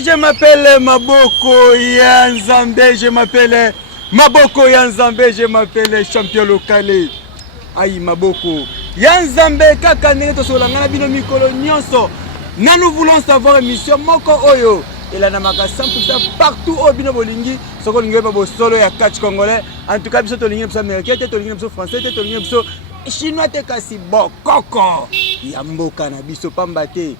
je m'appelle Maboko Yanzambe, je m'appelle Maboko Yanzambe, je m'appelle champion local. Aïe Maboko Yanzambe kaka ndenge tosolanga na bino mikolo nyonso. Na nous voulons savoir émission moko oyo elanamaka 100% partout au bino bolingi soko lingi ba solo ya catch congolais. En tout cas biso tolingi biso américain, tolingi biso français, tolingi biso chinois te kasi bokoko ya mboka na biso pamba te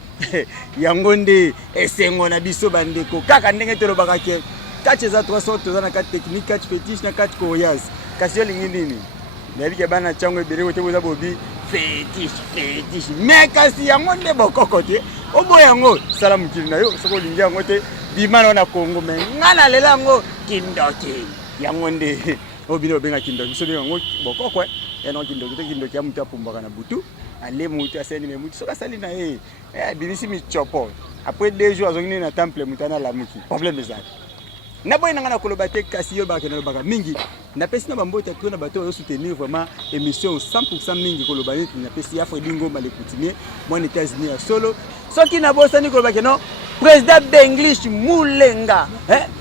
yango nde esengo na biso bandeko kaka ndenge tolobaka ke catch eza 300 toza na catch technique, catch fétiche na catch coriace kasi olingi nini nayebi ke bana chango ebele kote boza bobi fétiche mais kasi yango nde bokoko te obo yango sala mokili na yo soko olingi yango te bimana na Congo me nga na lela yango kindoki yango nde obino obenga kindoki biso yango bokoko eno kindoki ya mutu apumbaka na butu ale mutu aseni me mutu soka sali na ye bimisi michopo après 2 jours azongi na temple mutana la muki problème ezali na boy nanga na koloba te kasi yo baka na baka mingi na pesi na bambota to na bato yo soutenir vraiment émission 100% mingi koloba neti na pesi ya Fredingo male coutumier moi États-Unis ya solo soki na bosani koloba ke non président d'English Mulenga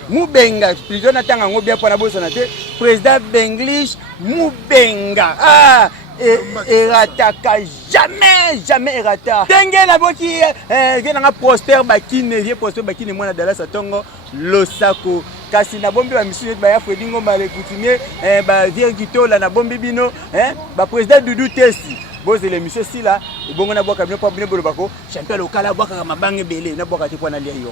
Mubenga plutôt na tanga ngo bien pona bosana te président d'English Mubenga erataka jamais erata tenge na boki venanga Prosper Bakine mwana Dallas Atongo Losako kasi na bombi ba misuye ba ya Fredingo male coutumier ba Virgitola na bombi bino ba président Dudu Tesi boze le monsieur si là bongo na boka bino pa bino bolobako champion local boka mabange belé na boka te pona lia yo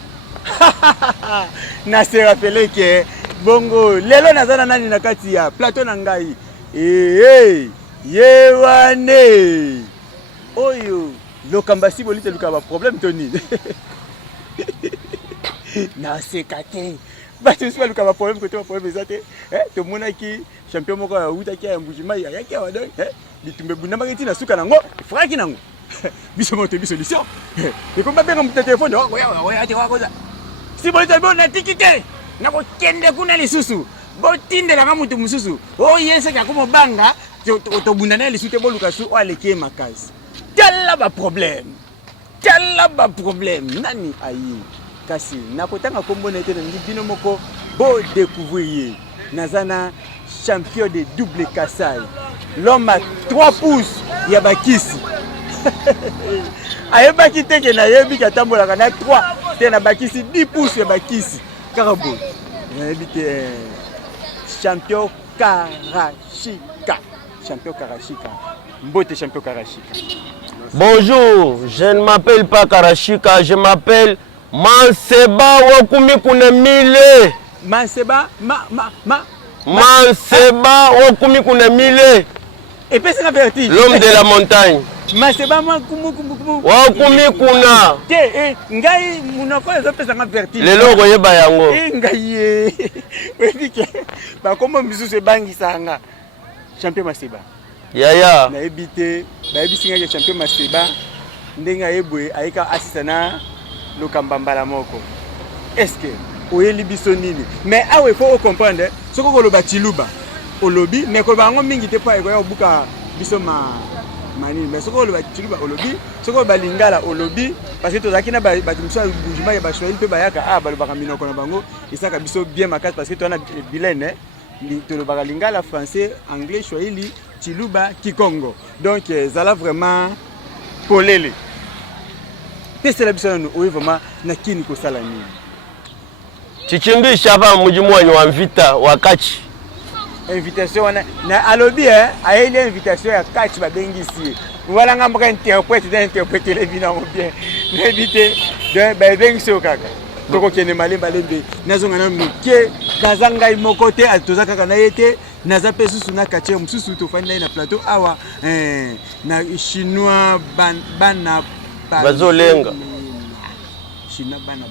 na se rappelé que bongo lelo nazana nani na kati ya plateau na ngai yewane oyo lokambasi bolite lukaba problème toni na sekate bato sima lukaba problème côté problème ezate to monaki champion moko ya utaki ya mbujima ya yaki wa don bitumbe bunda maketi na suka nango fraki nango biso moto biso solution et comme benga mu téléphone oya ati wakoza si bolite bon na tikite na ko kende kuna lisusu botindela ka mutu mususu yese ka ko banga to bunda na lisusu te boluka su o aleke makazi tella ba problème nani ayi kasi nakotanga kombo na ete na bino moko bo découvrir nazana champion de double Kasai l'homme à 3 pouces ya bakisi ayebaki teke na yebi katambola na 3 te na bakisi 10 pouces ya bakisi karabo yebi champion Karashika mbote champion Karashika. Bonjour, je ne m'appelle pas Karashika, je m'appelle Manseba Wakumi Kunemile. Manseba Manseba Wakumi Kunemile. Et puis c'est la vertige. L'homme de la montagne. Manseba Wakumi Kuna. Ngai munoko ezopesa nga vertige. Lelo koyeba yango. Ngai webike. Ba komo misusu ebangisa champion Maseba. Yaya. Na ebite, ba ebisinga ke champion Maseba ndenga ebwe aika asisana lokambambala moko. Est-ce que oyeli biso nini? Mais awe faut comprendre soko koloba Chiluba. Olobi mais koloba ngo mingi te pa ekoya obuka biso manini mais soko koloba Chiluba olobi soko balingala olobi parce que tozaki na ba timso bujima ya ba Swahili pe bayaka balobaka minoko na bango isaka biso bien makasi parce que tona bilaine tolobaka lingala français anglais Swahili Chiluba Kikongo donc zala vraiment polele pese la biso no oyo vraiment na kini ko sala nini Chichimbi shaba mujimwanyi wa mvita wakati invitation na alobi ayeli invitation ya catch babengisi wala ngamba interprète les bino bien éviter de bengisi okaka toko kene malemba lembe nazonga na muke kazanga imokote atozaka kana yete naza pesusu na kache mususu to fanda na plateau awa na chinois bana bazolenga chinois bana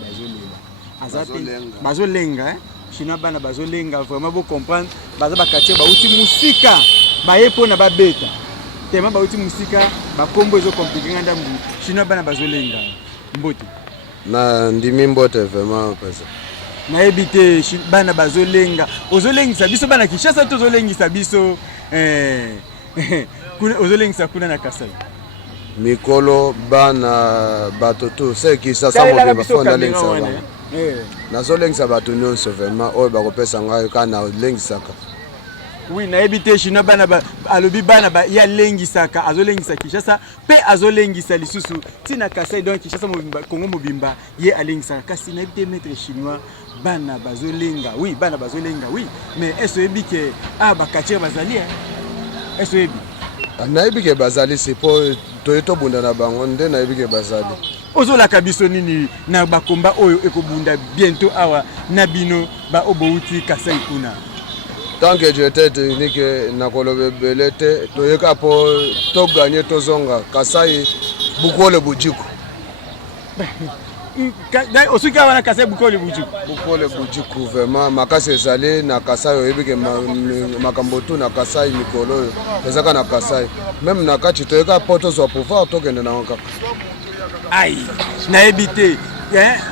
bazolenga chinois bana bazolenga vraiment beau comprendre baza bakache bauti musika bayepo na babeta tema bauti musika bakombo ezo compliquer ndambu chinois bana bazolenga mbote na ndimi mbote vraiment pesa na ebite bana bazolenga ozolengisa biso bana Kinshasa to ozolengisa biso kuna ozolengisa kuna na Kasai mikolo bana batoto c'est qui ça ça mo ba fonda lengisa nazolengisa bato nyonso vraiment oyo bakopesa ngai ka nalengisaka. Oui, na ebite chinois bana ba alobi bana ba ya lengisaka azolengisa Kinshasa pe azolengisa lisusu tina Kasai donc Kinshasa mobimba Kongo mobimba ye alengisaka kasi na ebite maître chinois bana bazolenga oui bana bazolenga oui mais est-ce ebike bakatcher bazali est-ce ebi na ebike bazali c'est pour toyeto bunda na bango nde na ebike bazali ozolaka biso nini na bakomba oyo ekobunda bientôt awa na bino ba obouti Kasai kuna. Tant que j'étais technique, nakolobe belete, toyeka po to gagner to zonga, Kasai Bukole Bujiku. Osuka wana Kasai Bukole Bujiku. Bukole Bujiku vraiment makasi ezali na Kasai oyebike makambotu na Kasai mikolo ezaka na Kasai. Même na kati toyeka po to zo pouvoir to kende na onka. Ai, na ebite,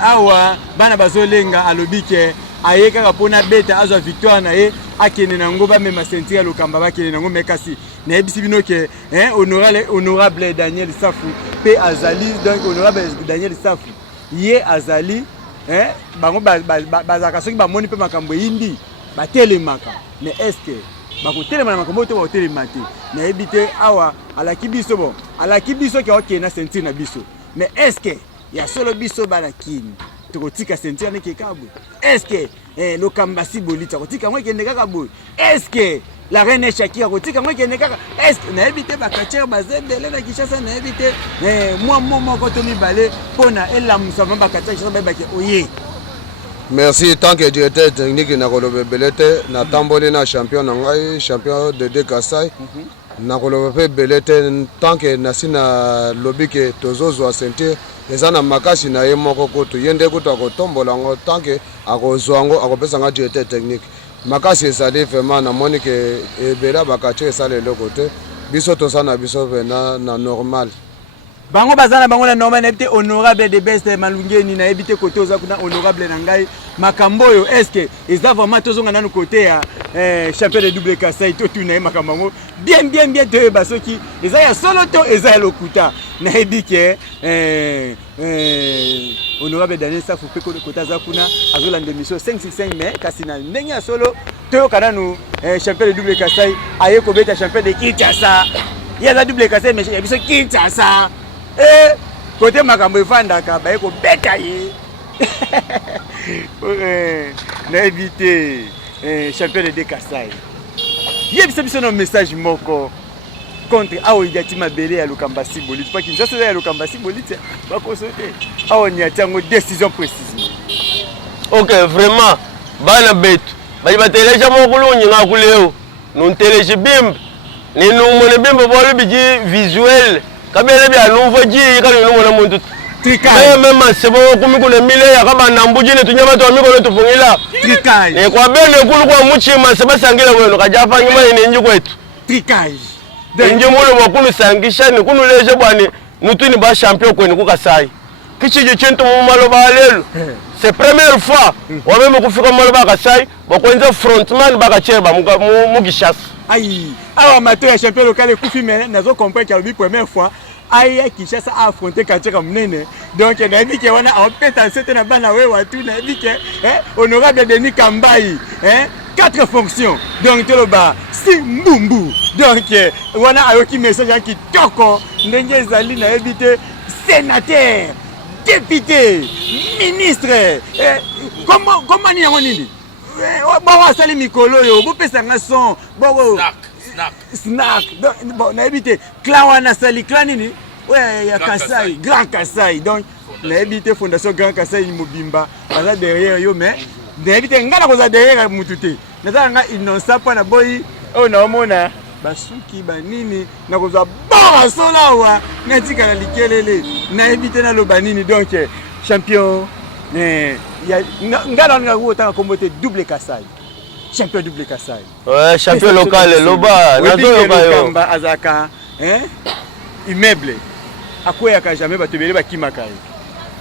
awa bana bazolenga alobike ayeka kapona beta azwa victoire na ye akene nango ba mema sentir lokamba bakene nango mekasi na ebisi bino ke honorable Daniel Safu pe azali donc honorable Daniel Safu ye azali bango bazaka soki bamoni pe makambo yindi batelemaka mais est-ce que bakotelema na makambo to bakotelema te na ebite awa alaki biso bon alaki biso ke okena sentir na biso mais est-ce que ya solo biso balakini tokotika sentir na kekabo est-ce que le Kambasi Bolita kotika moi kende kaka boy est-ce que la reine Shakira kotika moi kende kaka est-ce que na ebite bakatcher bazebele na Kinshasa na ebite moi ko to mibale pona elamusa mamba bakatcher Kinshasa babaki oye. Merci tant que Dieu était technique na kolobe belete na tamboli na champion na ngai champion de Kasai na kolobe belete tant que nasina lobby ke tozozwa sentir ezana makasi na ye moko koto yende kuto akotombola ngo tanke akozwa ngo akopesa nga diete technique makasi ezali vraiment na moni ke ebela bakatche esale lokote biso tosana biso vena na normal bango bazana bango na normal ebite honorable de best malungeni na ebite kote oza kuna honorable na ngai makambo yo est-ce que eza vraiment tozonga nanu kote ya champion de double Kasai to tuna makambo bien to basoki eza ya solo to eza ya lokuta na ebike honorable Daniel Safu pe kota za kuna azolanda mission 565 mais kasi na ndenge ya solo to kana nu champion de double Kasai aye ko beta champion de Kinshasa ya za double Kasai mais ya biso Kinshasa côté makambo efandaka ba ko beta ye na éviter champion de Kasai yebisa biso no message moko contre awo yatima belé ya Kambasi Bolita pas Kinshasa ya Kambasi Bolita ba ko sauter awo nyatango décision précise. OK vraiment bana betu ba teleja mokulu nyinga kuleo non teleje bimb ni no mone bimb bolo biji visuel kabele bya nouveau ji kali no mona muntu trikai même sebo kumi kuna mile ya kaba nambuji ne tunyama to amiko to fungila trikai e kwa bene kulu kwa muchima seba sangila weno kajafa nyuma ine nji kwetu trikai nje mulo wakunu sangisha ni kunu leje bwani nutuni ba champion kweni ku Kasai kichije chintu mu maloba lelo c'est première fois wa même kufika maloba Kasai bakwenza frontman bakacheba mu Kinshasa ayi awa mato ya champion local kufi mais nazo comprendre que la première fois aye Kinshasa a affronté Kacheka Munene donc na bike wana a peta c'était na bana we watu na bike honorable Denis Kambai 4 fonctions donc teloba si mbumbu donc wana ayoki message qui toko ndenge ezali na ebite sénateur député ministre comment ni yango nini bon asali mikolo yo bo pesa nga son bon snack bon na ebite clan wana sali clan nini ouais ya Kasai Grand Kasai donc na ebite fondation Grand Kasai mobimba baza derrière yo mais na ebite ngana koza derrière mututé na nga innocent pa na boyi o na omona basuki banini na kozwa bon solawa na tika na likelele na ebite na loba nini donc champion ngana nga wota kombote double Kasai champion double Kasai ouais champion local loba nazo loba kamba azaka immeuble akoya ka jamais batebele bakimaka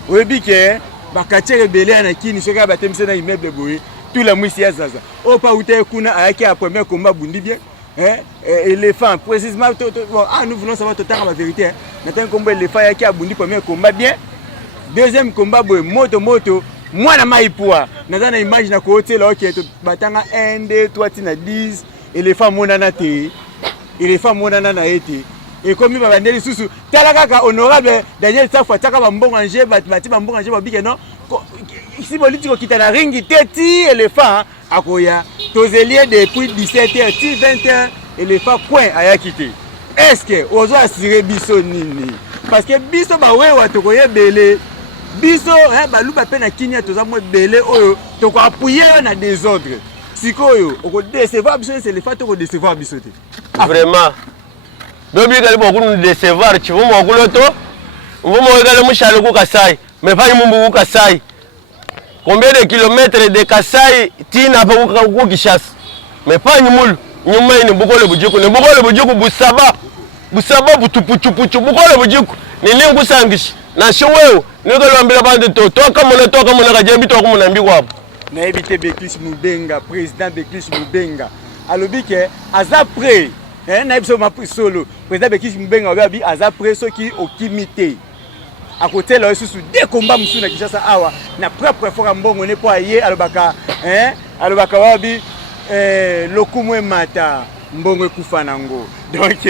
oyebike bakatche rebele na kini soka batemse na immeuble boye tout la mwisi ya zaza o pa ute kuna ayaki a premier combat bundi bien éléphant précisément bon nous voulons savoir totalement la vérité na tant combat éléphant ayaki a bundi premier combat bien deuxième combat boye moto moi na maipua naza na image na côté là OK batanga 1 2 3 tina 10 éléphant monana te éléphant monana na été et comme ba bandeli susu tala kaka honorable Daniel Safwa taka ba mbonga bati ba mbonga ba bike non si politiko kitana ringi teti éléphant akoya tozelie depuis 17h ti 20h éléphant coin aya quitté est-ce que ozo assurer biso nini parce que biso ba wewa tokoye belé biso baluba pe na kinya toza mo belé oyo toko appuyer na désordre sikoyo oko décevoir biso c'est éléphant toko décevoir biso te vraiment dobi kali beaucoup nous décevoir tu vois mo kuloto mo kali mushalo ku Kasai mais pas mu ku Kasai combien de kilomètres de Kasai tina pa ku Kinshasa mais pas nyumul nyuma ni bukole bujiku ne bukole bujiku busaba butupuchu bukole bujiku ni lingu sangishi na showeo niko lwambila bande toka mona kajebi toka mona mbi kwapo na éviter Beklis Mubenga président Beklis Mubenga alobi ke aza prêt na biso ma solo président Beklis Mubenga obi aza prêt ceux qui okimité à côté là sous des combats musu na Kinshasa awa na propre fora mbongo ne po aye alobaka alobaka wabi lokumwe mata mbongo ekufa nango donc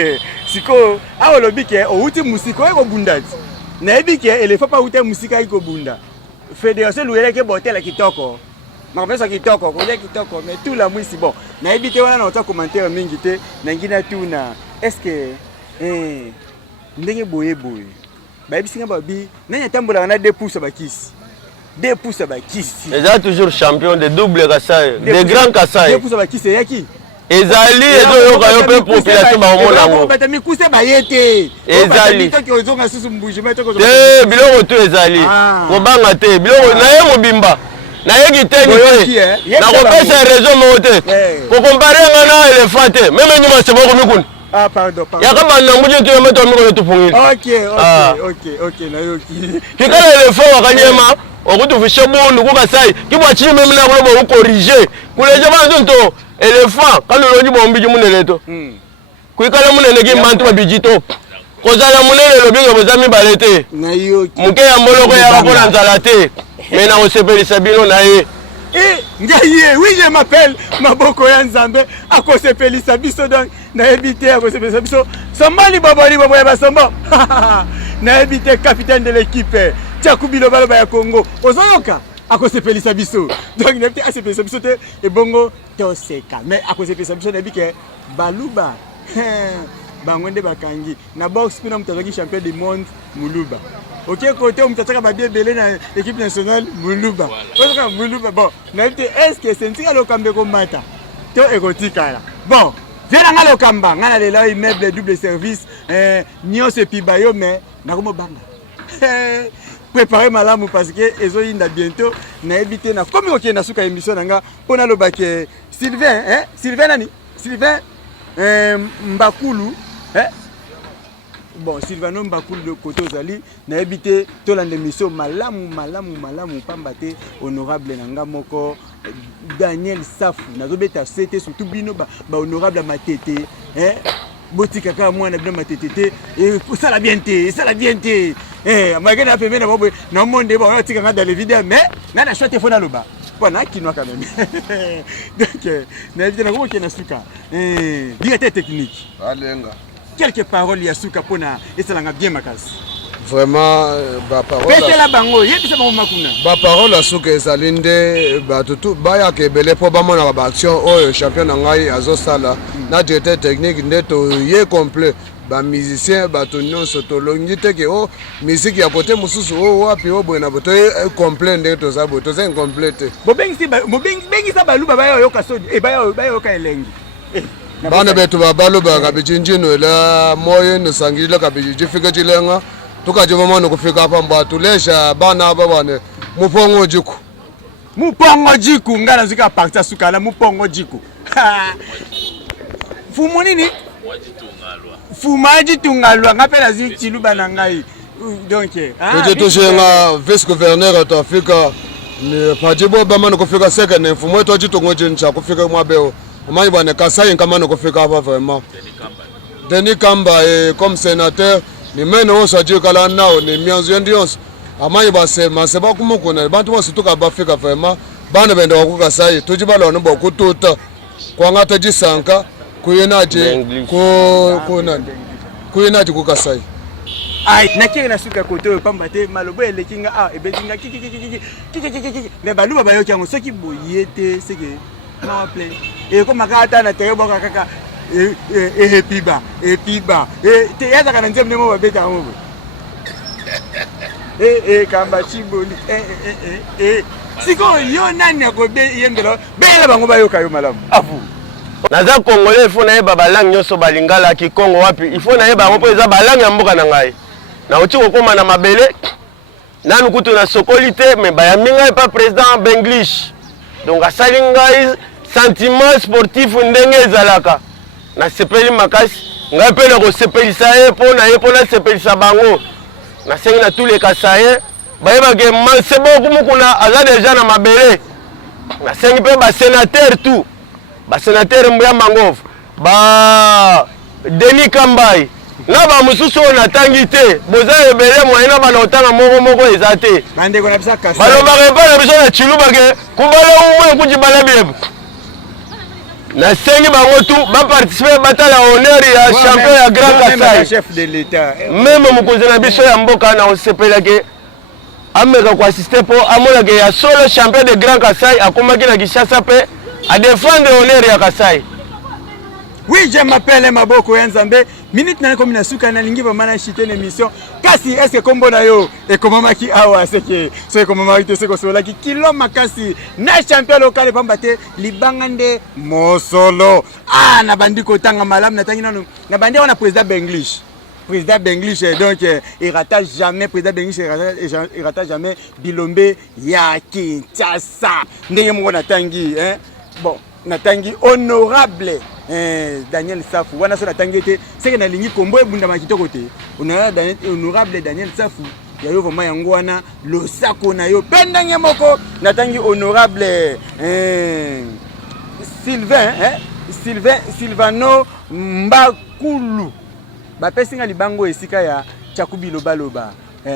siko awa lobi ke outi musiko eko bundati na ebike éléphant pa outi musika eko bunda fédération louele ke botel kitoko makapesa kitoko kolia kitoko mais tout la mwisi bon na ebite wana na ota commentaire mingi te na ngina tuna est-ce que ndenge boye ba bisinga ba bi nanya tambola na 2 pouces bakisi 2 pouces bakisi eza toujours champion de double Kasai de grand Kasai 2 pouces bakisi yaki ezali ezo yoka yo pe population ba omona ngo bata mikuse ba yete ezali to ozonga susu mbujima to te biloko to ezali ko banga te biloko na ye mobimba na ye kiteni te na kopesa raison mote ko comparer ngana éléphant te même nyuma se boko mikuni pardon yaka banda nguje tu meto mikolo tupungile OK na yoki kikala éléphant wakanyema okutufisha bundu ku Kasai kibwa chini meme na kulobo ukorriger kuleje bantu nto éléphant kalolonji bombi muneleto kuikala munene ki mantu babijito kozala munene lobinga bozami balete na yoki muke ya mboloko ya bakona nzala te mais na osepelisa bino na ye ngaye oui je m'appelle Maboko ya Nzambe akosepelisa biso donc na ebité akosepelisa biso sombali babali babo ya basombo na ebité capitaine de l'équipe Tchakubilo baloba ya Congo ozoyoka akosepelisa biso donc na ebité asepelisa biso te ebongo toseka mais akosepelisa biso na bike baluba bangwende bakangi na box kuna mtazaki champion du monde Muluba OK côté mtataka ba belé na équipe nationale Muluba voilà. Muluba bon na est-ce que sentika lokambe ko mata to ekotika bon vela ngalo kamba ngana lela immeuble double service nyose pibayo mais na komo banga préparer malamu parce que ezo inda bientôt na ebité na comme OK na suka émission nanga pona lobake Sylvain nani Sylvain Mbakulu bon Sylvano Mbakulu de côté ozali na ebité to la émission malamu pambate honorable nanga moko Daniel Safu nazobeta c'était surtout bino ba honorable matete botika ka mwana bino matete et ça la bien te magana pembe na bobo na monde ba otika nga dans les vidéos mais na choix téléphone loba voilà qui nous quand même donc na ebité na ko na suka directeur technique alenga quelques paroles ya suka pona esalanga bien makasi vraiment ba parole petela bango yebisa bango makuna ba parole ya suka ezali nde batutu bayaka ebele mpo bamona ba action oyo champion na ngai azosala na directeur technique nde toye complet ba musicien bato nyonso tolongi te ke musique ya kote mosusu wapi boye na boto complet nde toza boye toza incomplet te bobengisa baluba bayoyoka sodi bayoyoka elengi bana betu babalobaka bichinjino ela moyo nosangile kabiji fika chilenga tukaje vamano kufika hapa mbatu lesha bana aba bane mupongo jiku ngana zika parta sukala mupongo jiku fumo nini fumaji tungalwa ngapela zichiluba na ngai donc je toshenga vice gouverneur to Afrika ni pajibo bamano kufika second fumo to jitongo jincha kufika mwabeo Moi, je Kasai kamano kufika hapa vraiment. Denis Kamba comme sénateur, ni meno osa jikala nao ni mianzo ndions. Amani maseba kumukuna bantu bose bafika vraiment bana benda wakuka sai tuji balona boku tuta kwa ngata jisanka kuyenaje kuyenaje kukasai ai nakiri na suka koto pamba te malobo elekinga ebetinga kiki mais baluba bayoki yango soki boyete seke na plein et comme makata na teye boka kaka epiba te yaza kana nzemne mo babeta ngo kamba chiboli siko yo nani akobe yembelo bela bango bayoka yo malamu afu naza congolais il faut na yeba balangue nyonso balingala ki Congo wapi il faut na yeba ngo po eza balangue ya mboka na ngai na oti kokoma na mabele nanu kutu na sokoli te mais bayambi ngai pa président benglish donc asali ngai sentiment sportif ndenge ezalaka na sepeli makasi ngai mpe na kosepelisa ye mpo na ye mpo nasepelisa bango nasengi na tous les kasaye bayebake masebo kumukuna aza deja na mabele nasengi mpe basénateur tout basénateur Mbuya Mangofu Denis Kambai na ba mususu natangi te boza ebele moyen na bana otanga moko eza te bande kona bisa kasa balobaka pa na biso na chilubake kubala umwe kujibala bebe nasengi bango tu baparticipe batala honneur ya champion ya Grand Kasai chef de l'état même mokonzi na biso ya mboka na osepelake ameka ko assister po amonake ya solo champion de Grand Kasai akomaki na Kinshasa pe a défendre honneur ya Kasai. Oui, je m'appelle Maboko Nzambe. Minute na komi na suka na lingi ba mana chite na émission. Kasi est-ce que kombo na yo e komama ki awa c'est komama ki se ko sola ki kilo makasi na champion local pambate libangande mosolo. Na bandi ko tanga malam na tangi nanu. Na bandi on a président Benglish. Président Benglish donc il rata jamais président Benglish il rata jamais Bilombe ya Kinshasa. Ndenge mo na tangi bon natangi honorable Daniel Safu wana so natangi te seke na lingi kombo ebunda makitoko te honorable Daniel Safu ya yo vraiment yango wana losako na yo pendange moko natangi honorable Silvano Mbakulu bapesinga libango esika ya Chakubilo baloba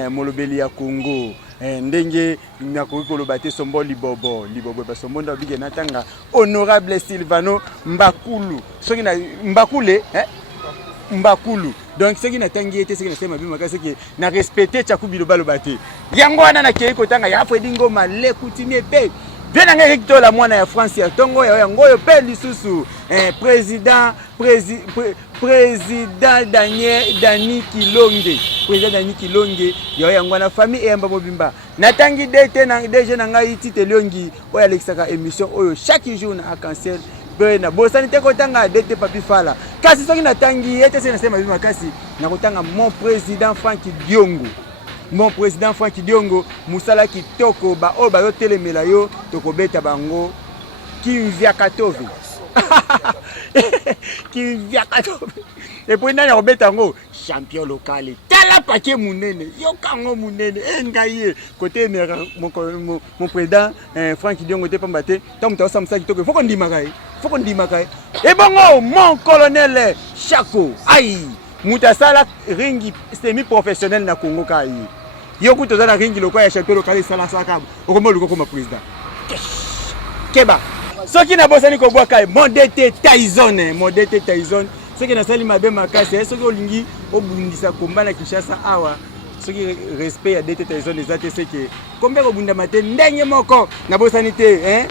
molobeli ya Congo ndenge nakoki koloba te sombo libobo basombo ndo bige natanga honorable Silvano Mbakulu soki na Mbakule Mbakulu donc soki natangi ete soki nasema bima kasi ke na respecter Chakubilo baloba te yango wana na kei kotanga ya Fred Ngoma le kutimie pe bien nga recto la mwana ya France ya tongo ya yango yo pe lisusu président Dani Kilonge yo yango na famille emba mobimba natangi dete na DG na ngai tite Liongi oya lekisaka émission oyo chaque jour na arc-en-ciel na bosanité kotanga dete papi fala kasi soki natangi ete se nasema bima kasi na kotanga mon président Franck Diongo musala kitoko ba o ba yo telemela yo tokobeta bango Kivya Katove et puis nani robeta ngo champion local tala paquet munene yokango munene engaye côté mon président Franck Diongo te pambate tant to samsa kitoko faut qu'on dimaka et bongo mon colonel Chako ai mutasala ringi semi professionnel na Congo kai yoku to za ringi lokwa ya champion local sala saka okomo luko comme président keba soki na bosani ko bwaka Modete Tyson soki na sali mabe makasi soki olingi obundisa komba na Kinshasa awa soki respect ya Modete Tyson ezate seke kombe ko bunda mate ndenge moko na bosani te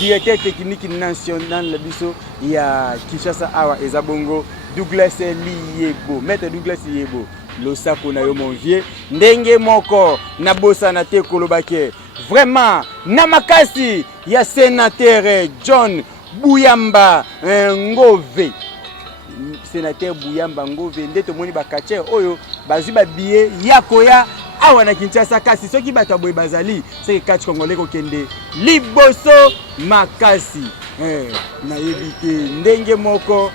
directeur technique national la biso ya Kinshasa awa ezabongo Douglas Liyebo maître Douglas Liyebo losako na yo mon vieux ndenge moko na bosana te kolobake vraiment na makasi ya sénateur John Buyamba Ngove sénateur Buyamba Ngove ndeto moni bakache oyo bazwi ba billet yakoya awa na Kinshasa kasi soki bato boy bazali c'est catch congolais ko kende liboso makasi na yebite ndenge moko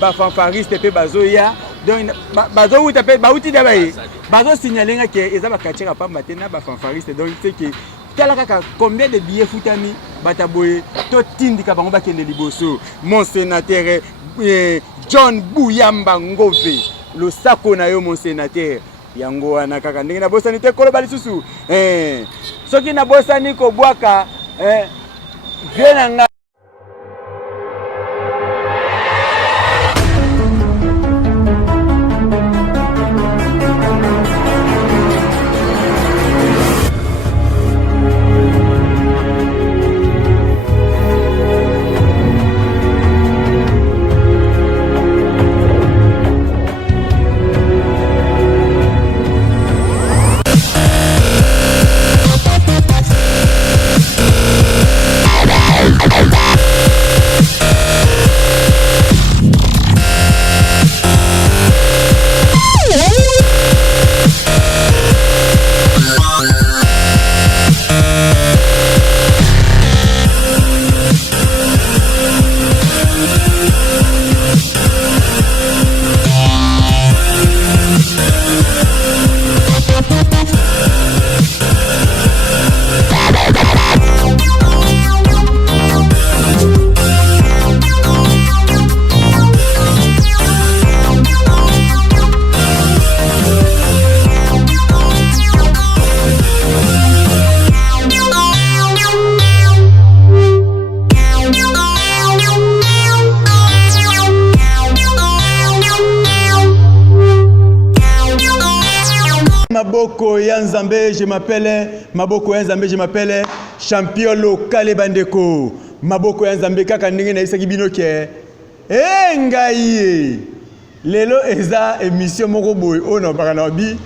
ba fanfariste pe bazoya donc bazo uta pe ba uti dabaye bazo signaler que eza bakache ka pamba te na ba fanfariste donc c'est que tala kaka combien de billets futami bataboye to tindika bango bakende liboso mon sénateur John Buyamba Ngove le sako na yo mon sénateur yango wana kaka ndenge na bosani te koloba lisusu soki na bosani ko bwaka vie na nga Maboko ya Nzambe, je m'appelle champion local bandeko. Maboko ya Nzambe kaka ndenge na isaki binoke. Ngai lelo eza émission moko boy ona baka na bi